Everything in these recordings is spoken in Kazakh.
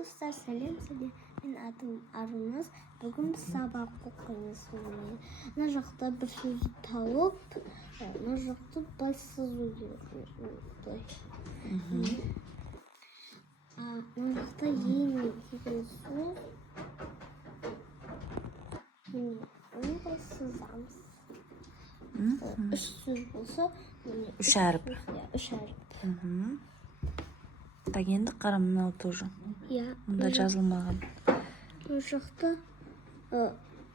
Dostlar selam size. Benim adım Arunaz. Bugün sabah okuyunuz mı? Ne jakta bir söz tavıp, ne jakta başsız oluyor. Ne jakta yeni bir söz. Onu başsız almış. Üç söz olsa, Үш әріп. Üç harf. Так, енді қара мынау тоже. Ya. Мұнда жазылмаған. Ne jakta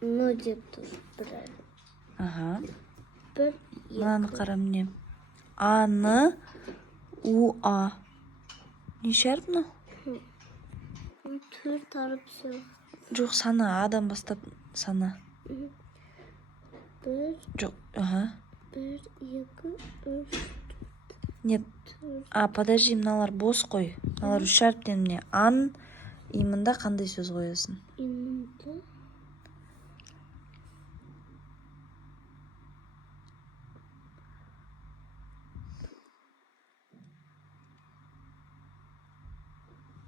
no деп тұр bir harf. Аха. Bir Мынаны қара міне. А, Н, У, А. Неше әріп мынау? Төрт harf söz. Жоқ, сана, Адан бастап сана. Bir, Жоқ, аха. bir, екі, үш, Нет. А, подожди, мыналар бос қой. Мыналар үш әріптен міне. Ан, имында қандай сөз қоясың? имында.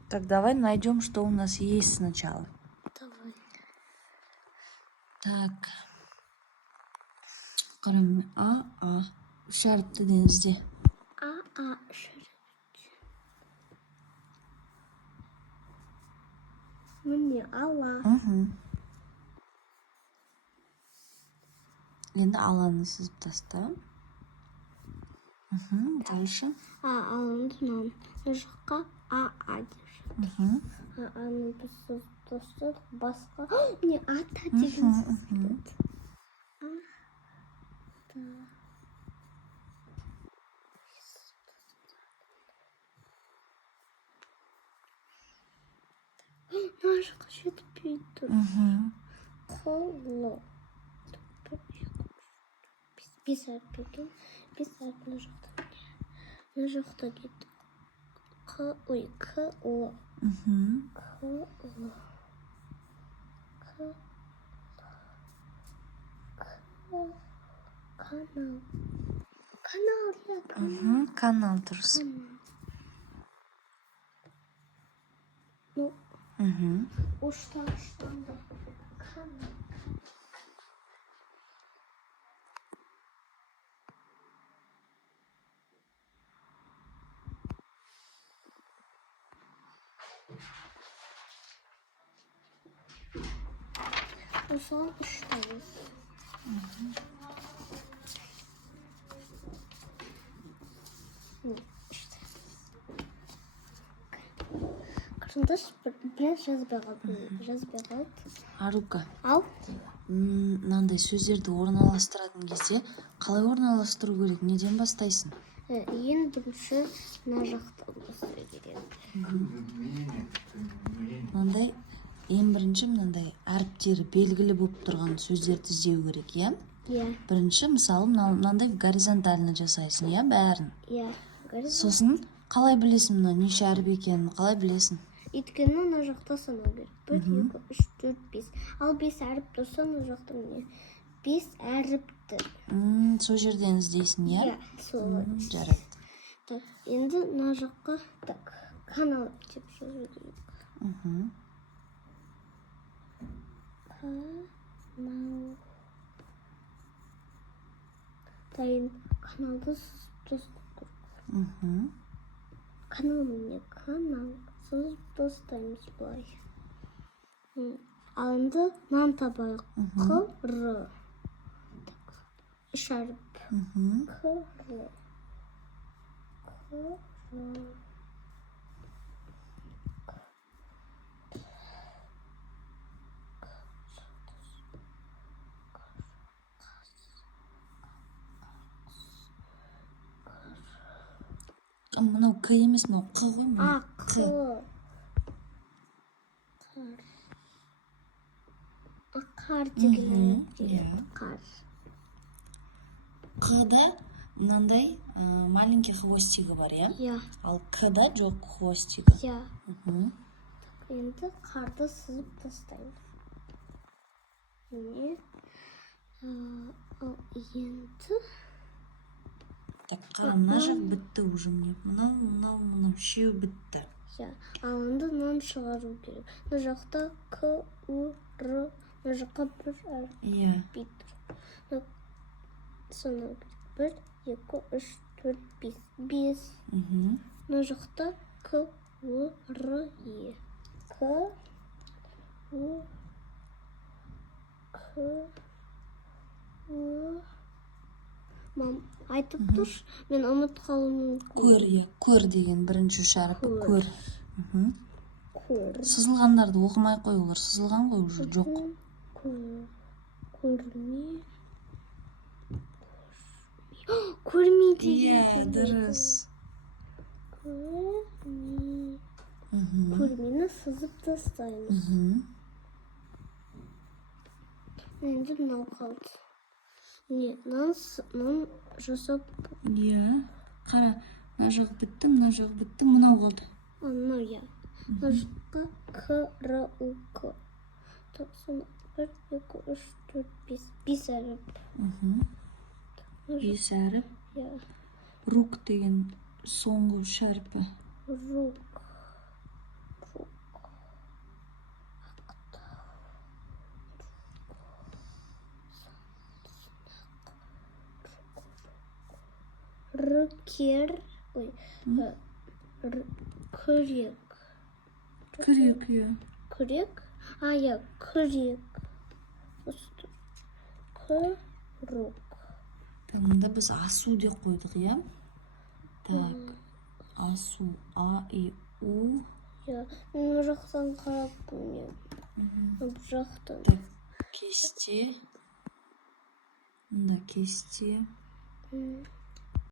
Так, давай найдем, что у нас есть сначала. Давай. Так. Қарам, А. Үш әріптіден ізде. Şöyle. Міне ала. Енді аланы сызып таста. Дальше. Аланды мынаны. Мына жаққа деп жатыр. Аны біз сызып тастадық. Басқа. Міне ата деген сөз. Мына жаққа жетпей тұр. Қолы. Бес әріп екен. Бес әріп мына жақта. Мына жақта кетті. К-лы. К-лы. Канал. Канал ya. Канал дұрыс. Ну, uçtan da kanal. O zaman uçtayız. İşte. Қарындас біраз жазбай қалды. Арука. Ал. Мынандай сөздерді орналастыратын кезде қалай орналастыру керек? Неден бастайсың? Ең бірінші мына жақтан бастау керек. Мынандай ең бірінші мынандай әріптері белгілі болып тұрған сөздерді іздеу керек, иә? Иә. Бірінші, мысалы, мынандай горизонтально жасайсың, иә, бәрін. Иә. Сосын қалай білесің мына неше әріп екенін, қалай білесің? Өйткені мына жақта санау керек. 1, 2, 3, 4, 5. Ал 5 әріп тұрса мына жақта міне 5 әріпті. Сол жерден іздейсің, иә? Иә, солай. Жарайды. Так, енді мына жаққа так, канал деп жазу керек. Канал. Дайын каналды сызып тұрып. Канал міне, канал. Сызып тастаймыз былай. Ал енді мынаны табайық. Қ-р. Үш әріп. Қ-р. Мынау К емес, мынау Қ ғой. Қ. Қар деген. Қар. Қда мынандай маленький хвостигі бар, иә? Иә. Ал Кда жоқ хвостигі. Иә. Енді қарды сызып тастаймыз. Міне. Енді Так, қара, мына жақ бітті уже мне. Мынау үшеу бітті. иә ал енді мынаны шығару керек. Мына жақта к у р, мына жаққа бір әріп иә бит. Санау керек. 1 2 3 4 5 5. Мына жақта к у р е. К у к у. Мам, айтып тұршы, мен ұмытып қалуым мүмкін. көр иә көр деген бірінші үш әріпі көр. Көр. Сызылғандарды оқымай қой, олар сызылған ғой уже жоқ. Көрме. Көрме деген. Иә, дұрыс. Көрме. Көрмені сызып тастаймыз. Енді мынау қалды. Не, нан жасап. Иә. Қара, мына жақ бітті, мына жақ бітті, мынау қалды. Мынау иә. Мына жаққа к р у к. Соны 1 2 3 4 5 5 әріп. 5 әріп. Иә. Рук деген соңғы үш әріпі. Рук. Рукер. Ой. Күрек. Күрек, иә. Күрек? А, иә, күрек. Күрек. Мұнда біз асу деп қойдық, иә? Так, асу, а, и, у. Иә, мен жақтан қарап көрмеймін. Бұл жақтан. Кесте. Мұнда кесте.